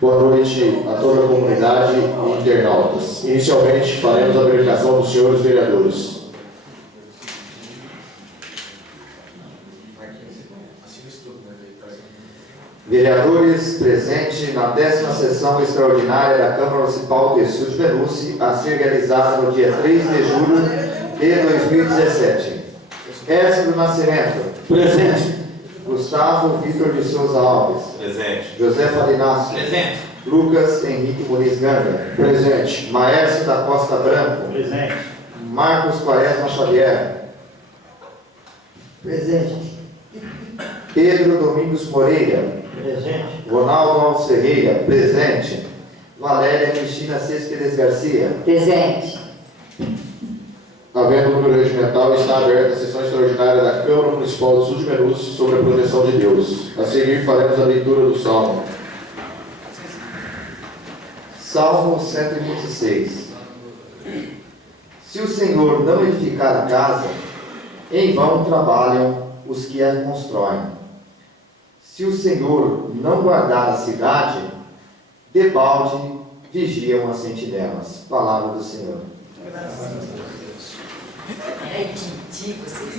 Boa noite a toda a comunidade e internautas. Inicialmente, faremos a verificação dos senhores vereadores. Vereadores presentes na 10ª sessão extraordinária da Câmara Municipal de Sul de Venúcio, a ser realizada no dia 3 de julho de 2017. Edson do Nascimento. Presente. Gustavo Vitor de Souza Alves. Presente. José Falinácio. Presente. Lucas Henrique Muniz Ganga. Presente. Maércio da Costa Branco. Presente. Marcos Quaresma Xavier. Presente. Pedro Domingos Moreira. Presente. Ronaldo Alves Ferreira. Presente. Valéria Cristina Céspedes Garcia. Presente. Havendo número regimental, está aberta a sessão extraordinária da Câmara Municipal de Sul de Venúcio sobre a proteção de Deus. A seguir, faremos a leitura do Salmo. Salmo 126. Se o Senhor não edificar a casa, em vão trabalham os que a constroem. Se o Senhor não guardar a cidade, debalde vigiam as sentinelas. Palavra do Senhor. Graças a Deus. Ai, que digo, vocês...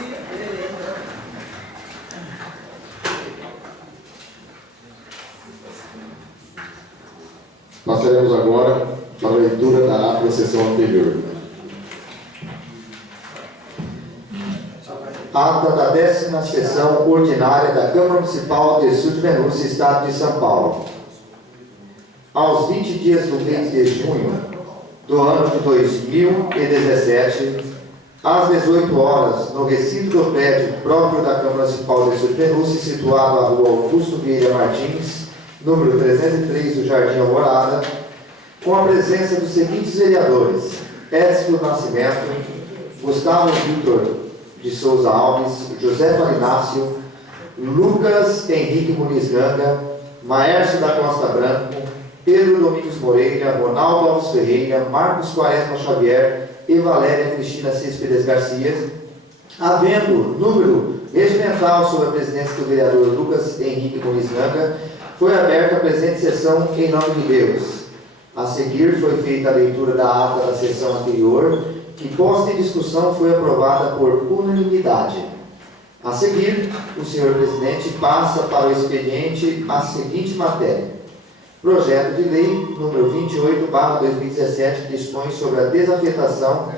Passaremos agora para a leitura da ata da sessão anterior. Ata da 10ª sessão ordinária da Câmara Municipal de Sul de Venúcio, Estado de São Paulo. Aos 20 dias do mês de junho do ano de 2017, às 18 horas, no recinto do prédio próprio da Câmara Municipal de Sul de Venúcio, situado à rua Augusto Vieira Martins, número 303 do Jardim Alvorada, com a presença dos seguintes vereadores: Edson do Nascimento, Gustavo Vitor de Souza Alves, José Falinácio, Lucas Henrique Muniz Ganga, Maércio da Costa Branco, Pedro Domingos Moreira, Ronaldo Alves Ferreira, Marcos Quaresma Xavier e Valéria Cristina Céspedes Garcia, havendo número regimental sob a presidência do vereador Lucas Henrique Muniz Ganga, foi aberta a presente sessão em nome de Deus. A seguir foi feita a leitura da ata da sessão anterior, que posta em discussão foi aprovada por unanimidade. A seguir, o senhor presidente passa para o expediente a seguinte matéria. Projeto de lei número 28/2017 dispõe sobre a desafetação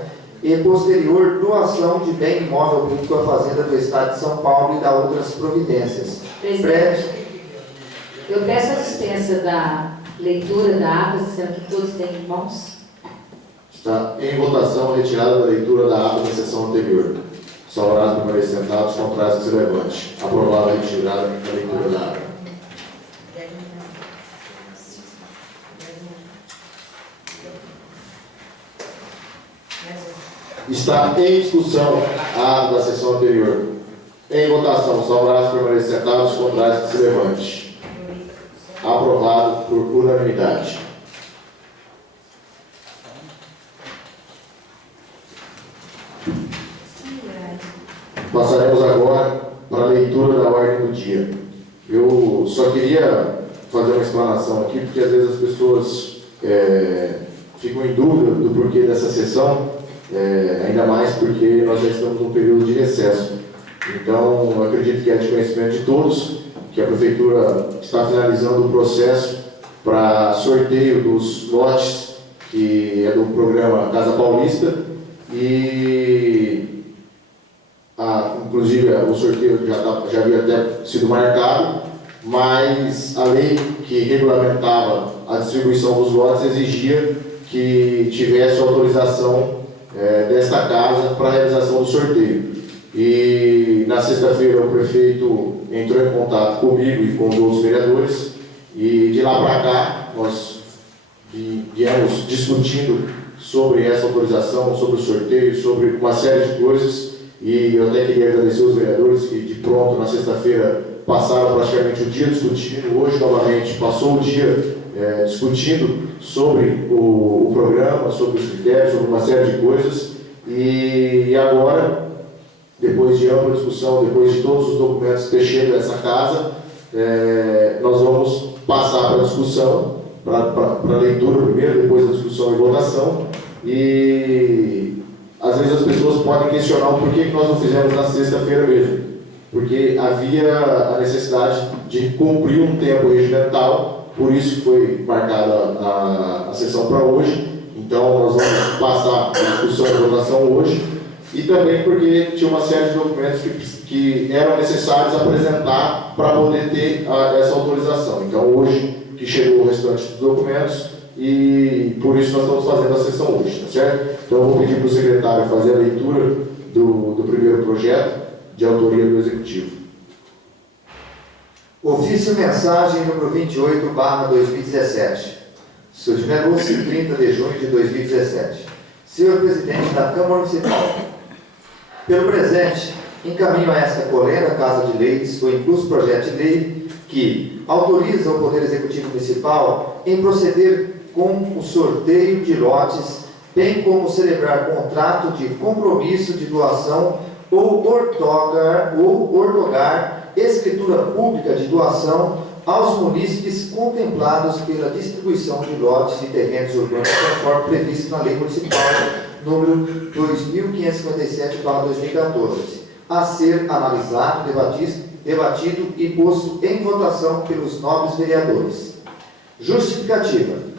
e posterior doação de bem imóvel público à Fazenda do Estado de São Paulo e da outras providências. Presidente, eu peço a dispensa da leitura da ata, sendo que todos têm em mãos. Está em votação a retirada da leitura da ata da sessão anterior. Só horários permanecer sentados, contrários que se levante. Aprovada a retirada da leitura da ata. Está em discussão a ata da sessão anterior. Em votação, só horários permanecer sentados, contrários que se levante. Aprovado por unanimidade. Passaremos agora para a leitura da ordem do dia. Eu só queria fazer uma explanação aqui, porque às vezes as pessoas ficam em dúvida do porquê dessa sessão, ainda mais porque nós já estamos num período de recesso. Então, eu acredito que é de conhecimento de todos que a Prefeitura está finalizando o processo para sorteio dos lotes, que é do programa Casa Paulista, e inclusive o sorteio já havia até sido marcado, mas a lei que regulamentava a distribuição dos lotes exigia que tivesse autorização desta casa para a realização do sorteio. E na sexta-feira o prefeito entrou em contato comigo e com os outros vereadores, e de lá para cá nós viemos discutindo sobre essa autorização, sobre o sorteio, sobre uma série de coisas, e eu até queria agradecer os vereadores que de pronto na sexta-feira passaram praticamente o dia discutindo. Hoje novamente passou o dia discutindo sobre o programa, sobre os critérios, sobre uma série de coisas, e agora, depois de ampla discussão, depois de todos os documentos ter chegado a essa casa, nós vamos passar para a discussão para leitura primeiro, depois a discussão e votação. E às vezes as pessoas podem questionar o porquê que nós não fizemos na sexta-feira mesmo. Porque havia a necessidade de cumprir um tempo regimental, por isso que foi marcada a sessão para hoje. Então nós vamos passar a discussão e votação hoje. E também porque tinha uma série de documentos que eram necessários apresentar para poder ter essa autorização. Então hoje que chegou o restante dos documentos e por isso nós estamos fazendo a sessão hoje, tá certo? Então eu vou pedir para o secretário fazer a leitura do primeiro projeto de autoria do Executivo. Ofício mensagem número 28/2017. Submenos-se 30 de junho de 2017. Senhor Presidente da Câmara Municipal, pelo presente, encaminho a esta colenda Casa de Leis o incluso projeto de lei que autoriza o Poder Executivo Municipal em proceder com o sorteio de lotes, bem como celebrar contrato de compromisso de doação ou ortogar escritura pública de doação aos munícipes contemplados pela distribuição de lotes de terrenos urbanos conforme previsto na Lei Municipal número 2557/2014, a ser analisado, debatido e posto em votação pelos nobres vereadores. Justificativa.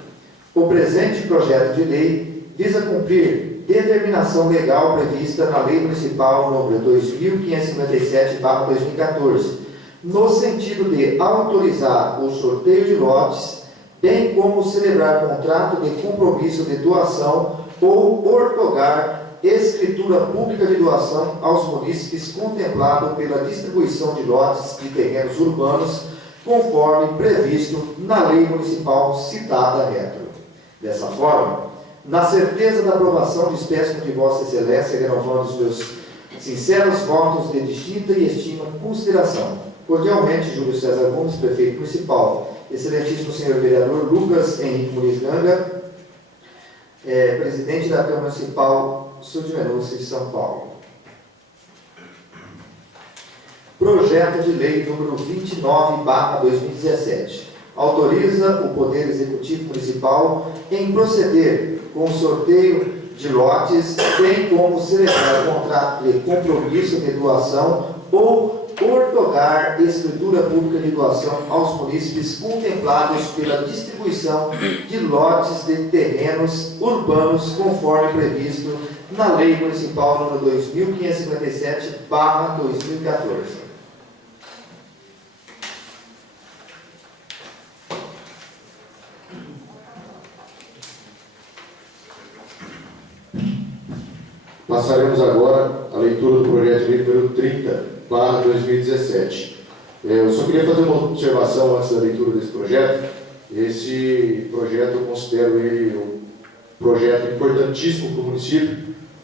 O presente projeto de lei visa cumprir determinação legal prevista na Lei Municipal número 2557/2014, no sentido de autorizar o sorteio de lotes, bem como celebrar contrato de compromisso de doação ou ortogar escritura pública de doação aos munícipes contemplado pela distribuição de lotes de terrenos urbanos, conforme previsto na Lei Municipal citada retro. Dessa forma, na certeza da aprovação, despeço de Vossa Excelência, renovando os meus sinceros votos de distinta e estima consideração. Cordialmente, Júlio César Gomes, Prefeito Municipal. Excelentíssimo Senhor Vereador Lucas Henrique Muniz Ganga, Presidente da Câmara Municipal Submenos de São Paulo. Projeto de Lei número 29/2017. Autoriza o Poder Executivo Municipal em proceder com o sorteio de lotes, bem como celebrar contrato de compromisso de doação ou ortogar escritura pública de doação aos munícipes contemplados pela distribuição de lotes de terrenos urbanos conforme previsto na Lei Municipal número 2557/2014. Passaremos agora à leitura do projeto de lei número 30/2017. Eu só queria fazer uma observação antes da leitura desse projeto. Esse projeto, eu considero ele um projeto importantíssimo para o município,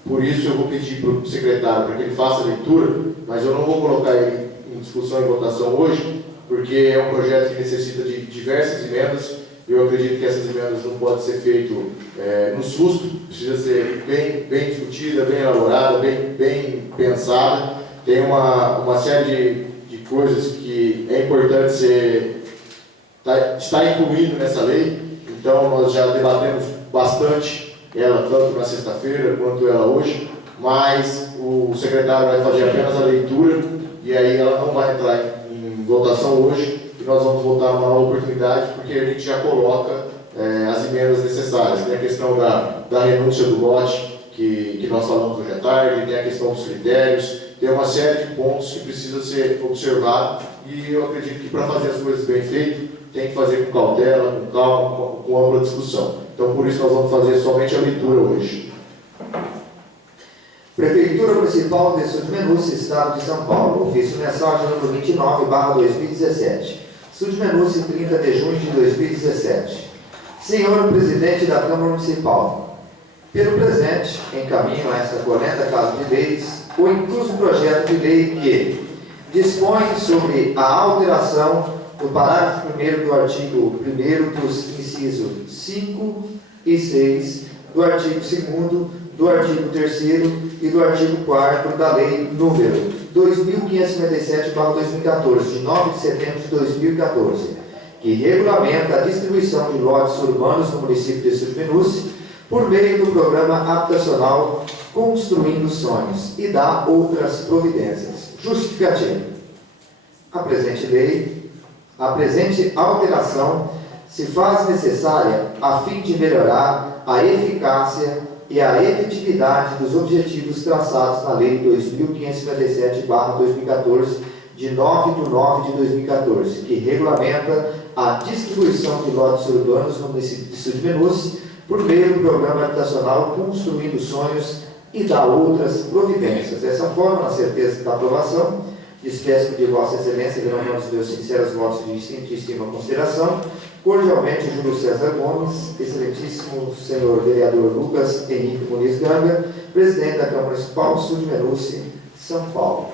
por isso eu vou pedir para o secretário para que ele faça a leitura, mas eu não vou colocar ele em discussão e votação hoje, porque é um projeto que necessita de diversas emendas. Eu acredito que essas emendas não podem ser feitas no susto, precisa ser bem discutida, bem elaborada, bem pensada. Tem uma série de coisas que é importante estar incluído nessa lei, então nós já debatemos bastante ela, tanto na sexta-feira quanto ela hoje, mas o secretário vai fazer apenas a leitura e aí ela não vai entrar em votação hoje. Nós vamos voltar numa nova oportunidade, porque a gente já coloca as emendas necessárias. Tem a questão da renúncia do lote, que nós falamos hoje à tarde, tem a questão dos critérios, tem uma série de pontos que precisa ser observado, e eu acredito que para fazer as coisas bem feitas, tem que fazer com cautela, com calma, com ampla discussão. Então, por isso, nós vamos fazer somente a leitura hoje. Prefeitura Municipal de Submenos, Estado de São Paulo. Ofício mensagem número 29/2017. Submenos, 30 de junho de 2017. Senhor Presidente da Câmara Municipal, pelo presente, encaminho a esta colenda Casa de Leis o incluso projeto de lei que dispõe sobre a alteração do parágrafo 1º do artigo 1º dos incisos 5 e 6, do artigo 2º, do artigo 3º e do artigo 4º da Lei número 2557/2014, de 9 de setembro de 2014, que regulamenta a distribuição de lotes urbanos no município de Surfinus por meio do programa habitacional Construindo Sonhos e dá outras providências. Justificativa. A presente alteração se faz necessária a fim de melhorar a eficácia e a efetividade dos objetivos traçados na Lei 2557/2014, de 9 de 9 de 2014, que regulamenta a distribuição de lotes urbanos no município de Surfinus por meio do programa habitacional Construindo Sonhos e dá outras providências. Dessa forma, na certeza da aprovação, despeço de Vossa Excelência, derramando os meus sinceros votos de distintíssima consideração, cordialmente, Júlio César Gomes, excelentíssimo senhor vereador Lucas Henrique Muniz Ganga, presidente da Câmara Municipal Sul de Menuci, São Paulo.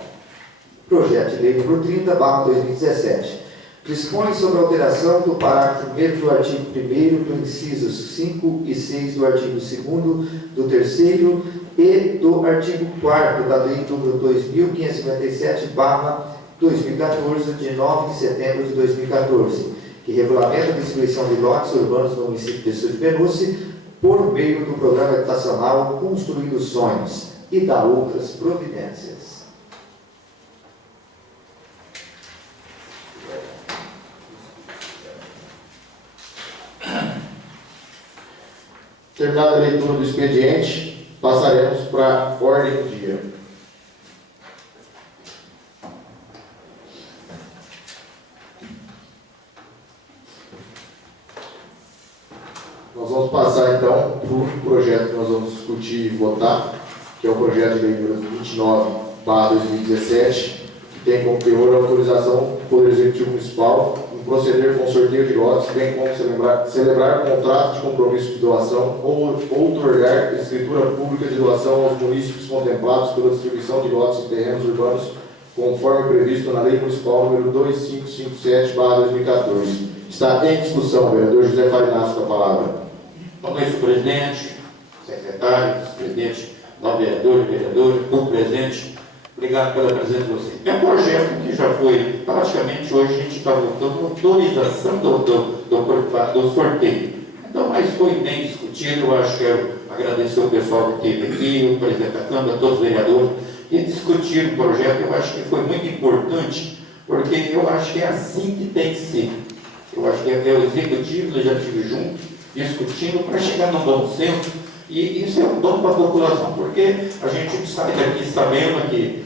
Projeto de Lei número 30/2017. Dispõe sobre a alteração do parágrafo 1º do artigo 1º do incisos 5 e 6 do artigo 2º, do 3º e do artigo 4º da Lei número 2557/2014, de 9 de setembro de 2014, que regulamenta a distribuição de lotes urbanos no município de Surfinus por meio do programa habitacional Construindo Sonhos e dá outras providências. Terminada a leitura do expediente, passaremos para a ordem do dia. Nós vamos passar então para o projeto que nós vamos discutir e votar, que é o projeto de lei número 29/2017, que tem como teor a autorização do Poder Executivo Municipal em proceder com sorteio de lotes, bem como celebrar contrato de compromisso de doação ou outorgar escritura pública de doação aos municípios contemplados pela distribuição de lotes em terrenos urbanos, conforme previsto na Lei Municipal número 2557/2014. Está em discussão, vereador José Farinas, com a palavra. Boa noite, presidente, secretário, presidente, vereador, vereador, público presente. Obrigado pela presença de vocês. É um projeto que já foi, praticamente hoje a gente está votando autorização do sorteio. Então, mas foi bem discutido. Eu acho que quero agradecer o pessoal que esteve aqui, o presidente da Câmara, todos os vereadores, que discutiram o projeto. Eu acho que foi muito importante, porque eu acho que é assim que tem que ser. Eu acho que é o executivo e o legislativo junto, discutindo para chegar num bom senso, e isso é bom para a população, porque a gente sai daqui sabendo que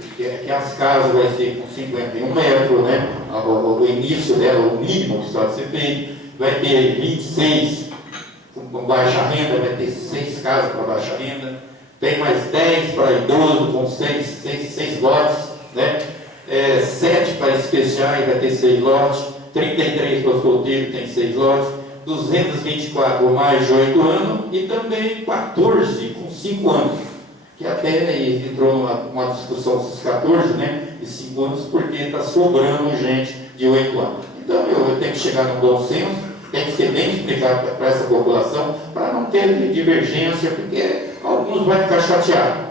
as casas vai ser com 51 metros, né? O início dela, o mínimo que está ser feito, vai ter 26 com baixa renda, vai ter 6 casas para baixa renda, tem mais 10 para idoso com 6 lotes, né? 7 para especiais, vai ter 6 lotes, 33 para solteiro, tem 6 lotes, 224 ou mais de 8 anos e também 14 com 5 anos, que até entrou numa discussão desses 14, né, e 5 anos, porque está sobrando gente de 8 anos. Então eu tenho que chegar num bom senso, tem que ser bem explicado para essa população, para não ter divergência, porque alguns vão ficar chateados.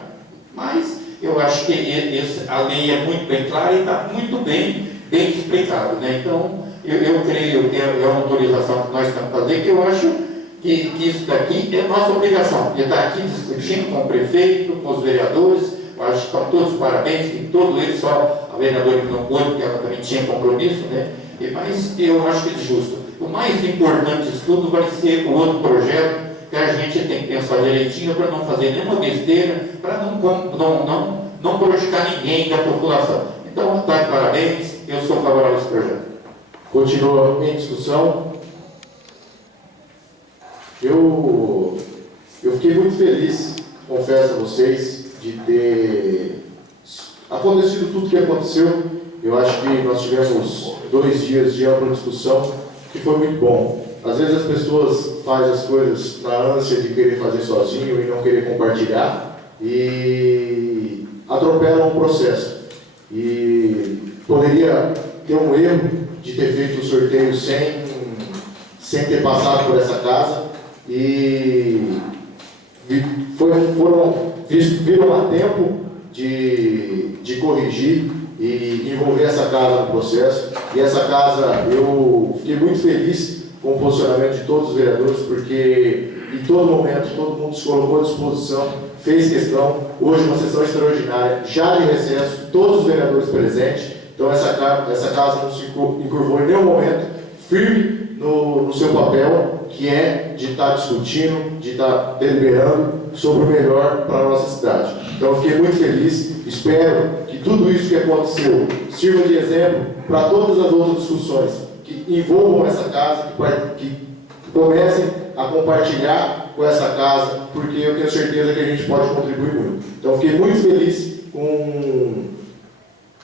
Mas eu acho que a lei é muito bem clara e está muito bem explicado, né? Então, eu creio que é uma autorização que nós estamos fazendo, que eu acho que isso daqui é nossa obrigação, de estar aqui discutindo com o prefeito, com os vereadores. Eu acho que estão todos parabéns, que todos eles, só a vereadora que não pôde, porque ela também tinha compromisso, né? Mas eu acho que é justo. O mais importante disso tudo vai ser o outro projeto, que a gente tem que pensar direitinho para não fazer nenhuma besteira, para não prejudicar ninguém da população. Então, está de parabéns, eu sou favorável a esse projeto. Continua em discussão. Eu fiquei muito feliz, confesso a vocês, de ter acontecido tudo o que aconteceu. Eu acho que nós tivemos 2 dias de ampla discussão, que foi muito bom. Às vezes as pessoas fazem as coisas na ânsia de querer fazer sozinho e não querer compartilhar, e atropelam o processo. E poderia ter um erro de ter feito o sorteio sem ter passado por essa casa, e viram a tempo de corrigir e envolver essa casa no processo. E essa casa, eu fiquei muito feliz com o posicionamento de todos os vereadores, porque em todo momento, todo mundo se colocou à disposição, fez questão. Hoje, uma sessão extraordinária, já de recesso, todos os vereadores presentes. Então, essa casa não se encurvou em nenhum momento, firme no seu papel, que é de estar discutindo, de estar deliberando sobre o melhor para a nossa cidade. Então, eu fiquei muito feliz, espero que tudo isso que aconteceu sirva de exemplo para todas as outras discussões que envolvam essa casa, que comecem a compartilhar com essa casa, porque eu tenho certeza que a gente pode contribuir muito. Então, eu fiquei muito feliz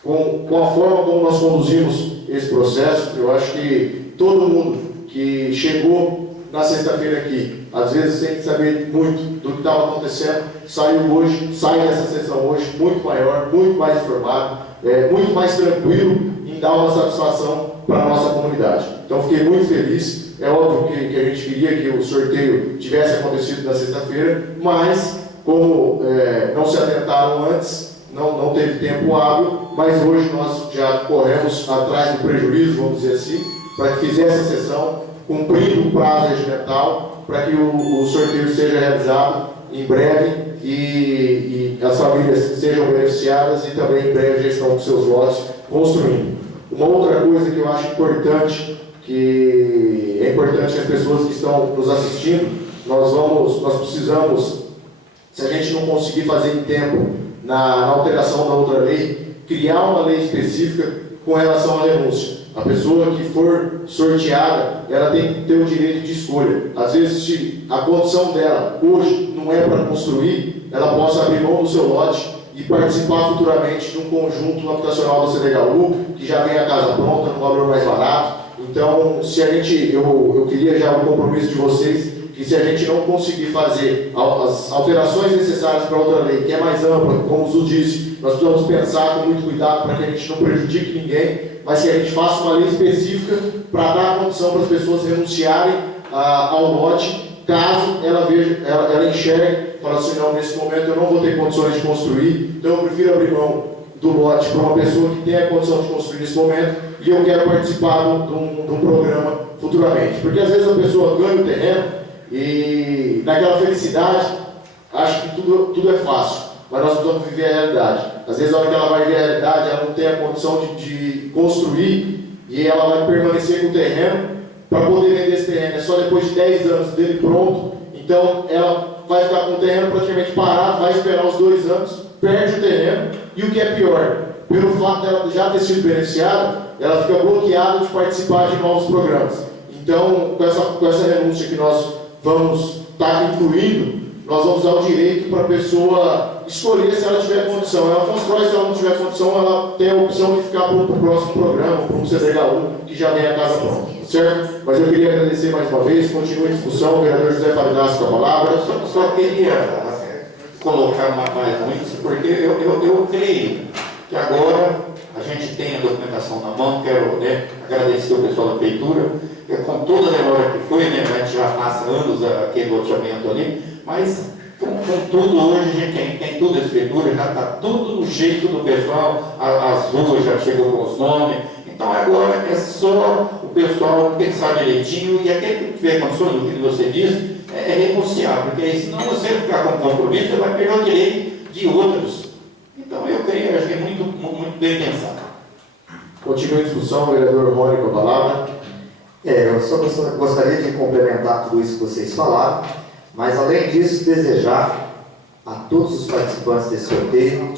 com a forma como nós conduzimos esse processo. Eu acho que todo mundo que chegou na sexta-feira aqui, às vezes sem saber muito do que estava acontecendo, sai dessa sessão hoje muito maior, muito mais informado, muito mais tranquilo em dar uma satisfação para a nossa comunidade. Então, fiquei muito feliz. É óbvio que a gente queria que o sorteio tivesse acontecido na sexta-feira, mas como não se atentaram antes, não teve tempo hábil, mas hoje nós já corremos atrás do prejuízo, vamos dizer assim, para que fizesse a sessão, cumprindo o prazo regimental, para que o sorteio seja realizado em breve e as famílias sejam beneficiadas e também em breve já estão com seus lotes construindo. Uma outra coisa que eu acho importante, que é importante que as pessoas que estão nos assistindo, nós precisamos, se a gente não conseguir fazer em tempo na alteração da outra lei, criar uma lei específica com relação à renúncia. A pessoa que for sorteada, ela tem que ter o direito de escolha. Às vezes, se a condição dela hoje não é para construir, ela possa abrir mão do seu lote e participar futuramente de um conjunto habitacional da CDHU, que já vem a casa pronta, num valor mais barato. Então, eu queria já o compromisso de vocês, que se a gente não conseguir fazer as alterações necessárias para outra lei, que é mais ampla, como o Zu disse, nós precisamos pensar com muito cuidado para que a gente não prejudique ninguém, mas que a gente faça uma lei específica para dar a condição para as pessoas renunciarem ao lote, caso ela enxergue, fala assim, não, nesse momento eu não vou ter condições de construir, então eu prefiro abrir mão do lote para uma pessoa que tem a condição de construir nesse momento e eu quero participar de um programa futuramente. Porque às vezes a pessoa ganha o terreno e naquela felicidade acha que tudo é fácil, mas nós precisamos viver a realidade. Às vezes, a hora que ela vai viver a realidade, ela não tem a condição de construir e ela vai permanecer com o terreno para poder vender esse terreno. É só depois de 10 anos dele pronto. Então, ela vai ficar com o terreno praticamente parado, vai esperar os 2 anos, perde o terreno e o que é pior, pelo fato dela já ter sido beneficiada, ela fica bloqueada de participar de novos programas. Então, com essa renúncia que nós vamos estar incluindo, nós vamos dar o direito para a pessoa escolher se ela tiver condição. Ela constrói, se ela não tiver condição, ela tem a opção de ficar para o próximo programa, para um CDHU, que já vem a casa pronta, certo? Mas eu queria agradecer mais uma vez, continue a discussão, o vereador José Farinas com a palavra. Eu só queria colocar mais isso, porque eu creio que agora a gente tem a documentação na mão. Quero agradecer o pessoal da prefeitura, com toda a demora que foi, a gente já passa anos aquele loteamento ali, mas com tudo hoje a gente tem tudo a escritura, já está tudo no jeito do pessoal, as ruas já chegam com os nomes, então agora é só o pessoal pensar direitinho e aquele que tiver condições do que você diz, renunciar, porque aí, senão você ficar com compromisso, você vai pegar o direito de outros. Então eu creio, acho que é muito bem pensado. Continua a discussão, vereador Rony com a palavra. Eu só gostaria de complementar tudo isso que vocês falaram, mas além disso, desejar a todos os participantes desse sorteio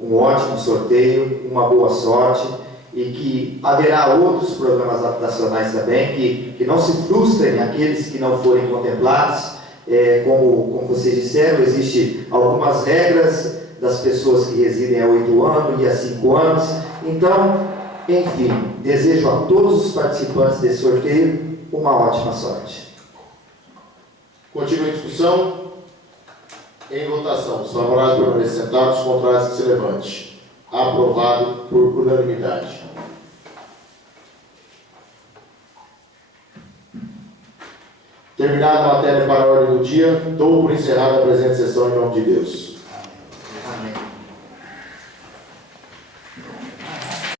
um ótimo sorteio, uma boa sorte e que haverá outros programas habitacionais também, que não se frustrem aqueles que não forem contemplados. Como vocês disseram, existem algumas regras das pessoas que residem há 8 anos e há 5 anos. Então, enfim, desejo a todos os participantes desse sorteio uma ótima sorte. Continua a discussão. Em votação, os favoráveis permaneçam sentados, os contrários que se levante. Aprovado por unanimidade. Terminada a matéria para a ordem do dia, dou por encerrada a presente sessão em nome de Deus.